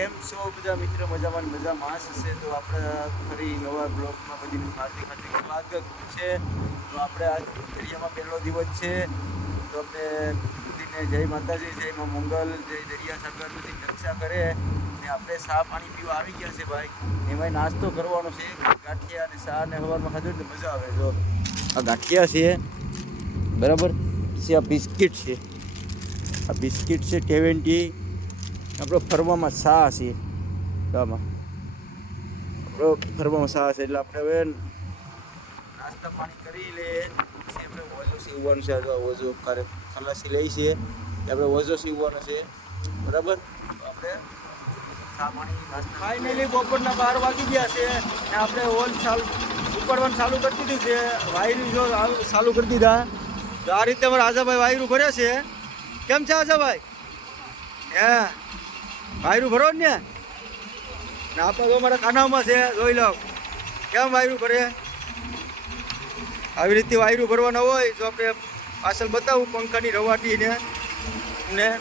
કેમ છો બધા મિત્રો? મજામાં મજા માસ હશે તો આપણે ફરી નવા બ્લોગમાં બધીનું હાર્દિક હાર્દિક સ્વાગત છે. તો આપણે આજ દરિયામાં પહેલો દિવસ છે. તો આપણે બધીને જય માતાજી, જય મા મંગલ, જય દરિયાસાગર બધી રક્ષા કરે ને આપણે સા પાણી પીવા આવી ગયા છે ભાઈ. એમાંય નાસ્તો કરવાનો છે. ગાંઠિયા અને સા ને હવારમાં ખાધું તો મજા આવે. જો આ ગાંઠિયા છે. બરાબર? છે આ બિસ્કિટ છે. આ બિસ્કિટ છે ટેવેન્ટી આપણો ફરવામાં સા છે. આમાં આપણો ફરવામાં સા છે. એટલે આપણે હવે નાસ્તા પાણી કરી લે પછી આપણે વોઝો સીવવાનું છે. અથવા કારે ખલાસી લઈ છે. આપણે વોઝો સીવવાનો છે. બરાબર? આપણે ફાઇનલી બપોરના બાર વાગી ગયા છે. ને આપણે ઓલ ચાલુ ઉપાડવાનું ચાલુ કરી દીધું છે. વાયરું જો ચાલુ કરી દીધા. તો આ રીતે અમારા આજાભાઈ વાયરું ભરે છે. કેમ છે આઝાભાઈ હે? વાયરું ભરો ને? આપણે તો અમારા કાનામાં છે, જોઈ લો. કેમ વાયરું ભરે? આવી રીતે વાયરું ભરવાના હોય તો આપણે પાછળ બતાવું પંખાની રવાટી ને ને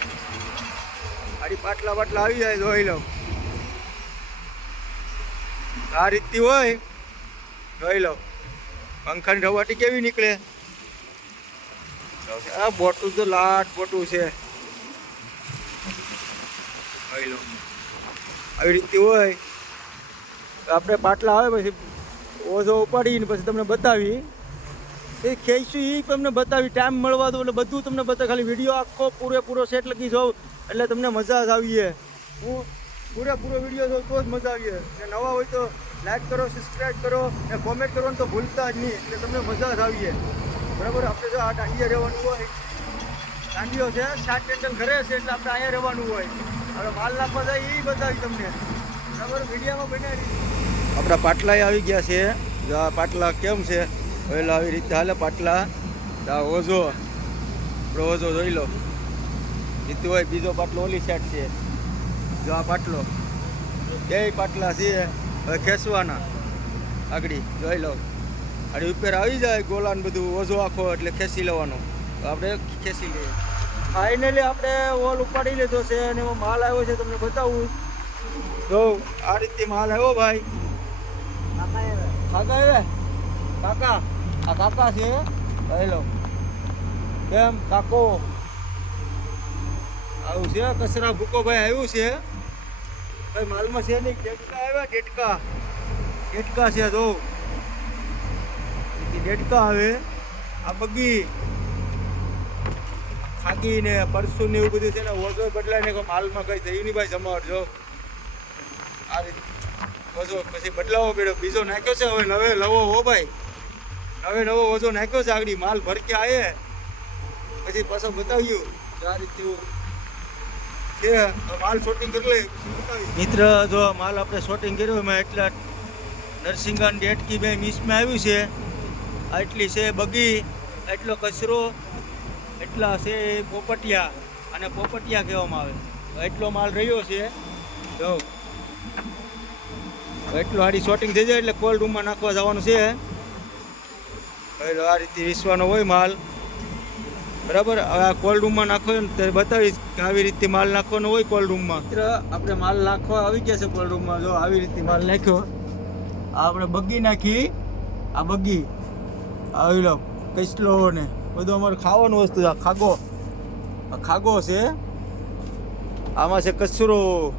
આડી પાટલા બાટલા આવી જાય, જોઈ લો. આ રીતથી હોય, જોઈ લો. પંખાની રવાટી કેવી નીકળે? આ બોટું તો લાટ બોટું છે. લો આવી રીતે હોય. આપણે પાટલા આવે પછી ઓઝો ઉપાડીને પછી તમને બતાવી એ ખેંચશું એ તમને બતાવી ટાઈમ મળવા દો એટલે બધું તમને બતાવે. ખાલી વીડિયો આખો પૂરેપૂરો સેટ લખી જાઉં એટલે તમને મજા જ આવીએ. હું પૂરેપૂરો વીડિયો જોઉં તો જ મજા આવીએ. ને નવા હોય તો લાઈક કરો સબસ્ક્રાઈબ કરો ને કોમેન્ટ કરવાનું તો ભૂલતા જ નહીં. એટલે તમને મજા જ આવીએ. બરાબર? આપણે જો આ દાંડિયા રહેવાનું હોય. દાંડીઓ છે, સાત ટેન્ડલ ઘરે છે એટલે આપણે અહીંયા રહેવાનું હોય. આપણા પાટલાએ આવી ગયા છે. જો આ પાટલા કેમ છે? પહેલાં આવી રીતે હાલે પાટલા. ઓઝો. આપણો ઓઝો જોઈ લો. જીતું હોય બીજો પાટલો ઓલી સાઈડ છે. જો આ પાટલો. બે પાટલા છે. હવે ખેંચવાના. આગળી જોઈ લો. અને ઉપર આવી જાય ગોલાને બધું ઓઝો આખો એટલે ખેંચી લેવાનો. આપણે ખેંચી લઈએ. ફાઇનલી આપણે ઓલ ઉપાડી લીધો છે અને એમાં માલ આવ્યો છે તમને બતાવું. જો આ રીતે માલ આવ્યો ભાઈ. કાકા આવે કાકા આ કાકા છે. હેલો કેમ કાકો? આવું છે? કચરા ભૂકો ભાઈ આવ્યું છે. ભાઈ માલમાં છે નહીં ડેટકા આવ્યા ડેટકા ડેટકા છે જો. ડેટકા આવે. આ બગી. ખાગી ને પરસું ને એવું બધું છે ને ઓઝો બદલાય ને માલમાં કઈ થઈ નહીં ભાઈ જમાવટ જો આ રીતે ઓઝો પછી બદલાવો પડ્યો. બીજો નાખ્યો છે હવે નવે નવો હો ભાઈ. નવે નવો ઓઝો નાખ્યો છે આગળ. માલ ભરકે આવે પછી પાછો બતાવ્યું. આ રીતે છે. માલ શોટિંગ કરી મિત્ર, જો માલ આપણે શોટિંગ કર્યો એમાં એટલા નરસિંહાન ડેટકી બે મિસમાં આવ્યું છે. આટલી છે બગી, એટલો કચરો. એટલા છે પોપટિયા અને પોપટિયા કહેવામાં આવે એટલો માલ રહ્યો છે. જો. એટલું આડી શોટિંગ થઈ જાય એટલે કોલ્ડ રૂમમાં નાખવા જવાનું છે. આ રીતે વિશ્વાનો હોય માલ. બરાબર? હવે આ કોલ્ડ રૂમમાં નાખો ત્યારે બતાવીશ કે આવી રીતે માલ નાખવાનો હોય કોલ્ડ રૂમમાં આપણે માલ નાખવા આવી ગયા છે કોલ્ડ રૂમમાં જો, આવી રીતે માલ નાખ્યો. આ આપણે બગી નાખી. આ બગી. આવી લો કચલો ને બધું અમારે ખાવાનું વસ્તુ આ ખાગો. આ ખાગો છે. આમાં છે કચરો.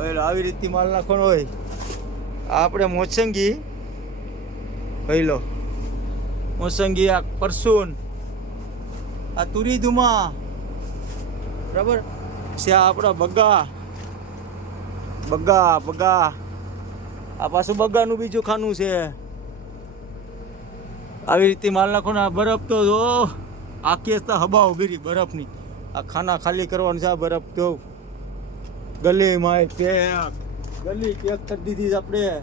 એટલે આવી રીતે માલ નાખવાનો હોય. આપણે મોસંગી પહેલો મોસંગી આ પરસૂન. આ તુરી ધુમા બરાબર? છે આ આપણા બગા. બગા બગા. આ પાછું બગાનું બીજું ખાનું છે. આવી રીતે માલ નાખો ને આ બરફ તો જો આખી તો હબા ઊભી રહી બરફની. આ ખાના ખાલી કરવાનું છે, આ બરફ તો. ગલી ગલીમાં પેક ગલી પેક કરી દીધી આપણે.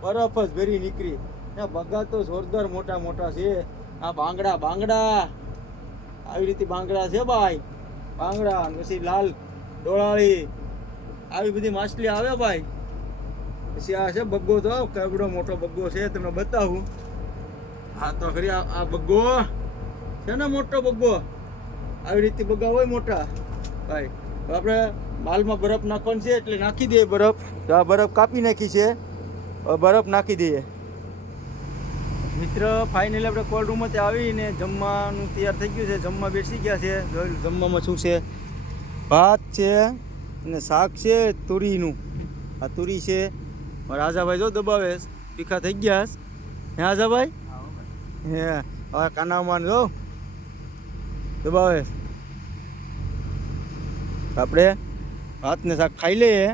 બરફ જ ભેરી નીકળી. ને બગા તો જોરદાર મોટા મોટા છે. આ બાંગડા બાંગડા. આવી રીતે બાંગડા છે ભાઈ. બાંગડા પછી લાલ, ડોળાળી. આવી બધી માછલી આવે ભાઈ. પછી આ છે બગ્ગો તો કેવડો મોટો બગ્ગો છે, તમને બતાવું. હા, તો ખરી, આ આ બગ્ગો છે ને મોટો બગ્ગો આવી રીતે બગ્ગા હોય મોટા? ભાઈ આપણે માલમાં બરફ નાખવાનું છે, એટલે નાખી દઈએ બરફ. તો આ બરફ કાપી નાખી છે. બરફ નાખી દઈએ. મિત્ર ફાઇનલી આપણે કોલ્ડ રૂમમાંથી આવીને જમવાનું તૈયાર થઈ ગયું છે. જમવા બેસી ગયા છે. જમવામાં શું છે? ભાત છે અને શાક છે તુરીનું. આ તુરી છે. રાજાભાઈ જો દબાવે, ભીખા થઈ ગયા હે આજાભાઈ? હે હવે કાનામાં જો દબાવે. આપણે ભાત ને શાક ખાઈ લઈએ